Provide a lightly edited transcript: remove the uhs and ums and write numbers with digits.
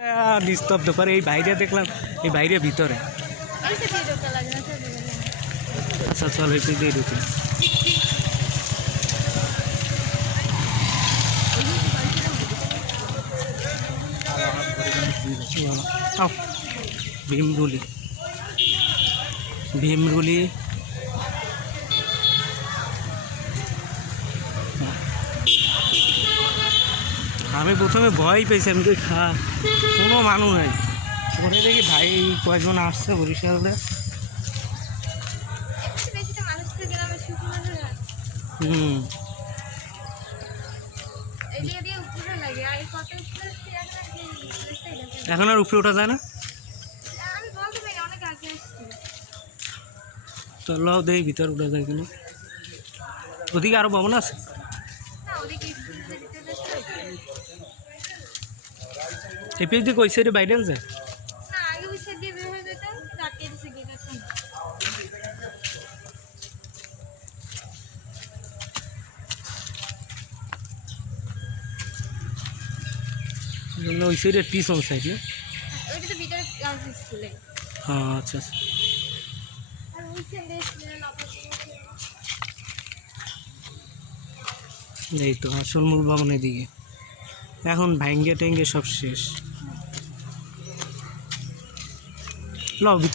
নিস্তব্ধ করে এই বাইরে দেখলাম, এই বাইরে ভিতরে। আচ্ছা চল এই দিয়ে ঢুকি। ভীমরুলি, ভীমরুলি আমি প্রথমে ভয় পেয়েছি, আমি কোনো মানুষ নাই। পরে দেখি ভাই কয়েকজন আসছে বরিশালে। এখন আর উপরে ওঠা যায় না। চলো দেখি ভিতরে উঠা যায় কিনা। ওদিকে আরো ভবন আছে। এই পেজ দিয়ে কই সাইডে বাইরে আছে? ওই সাইডে পিছন সাইড না? হ্যাঁ আচ্ছা আচ্ছা। এই তো আসল মূল ভবনের দিকে। এখন ভাঙ্গে টেঙ্গে সব শেষ। ল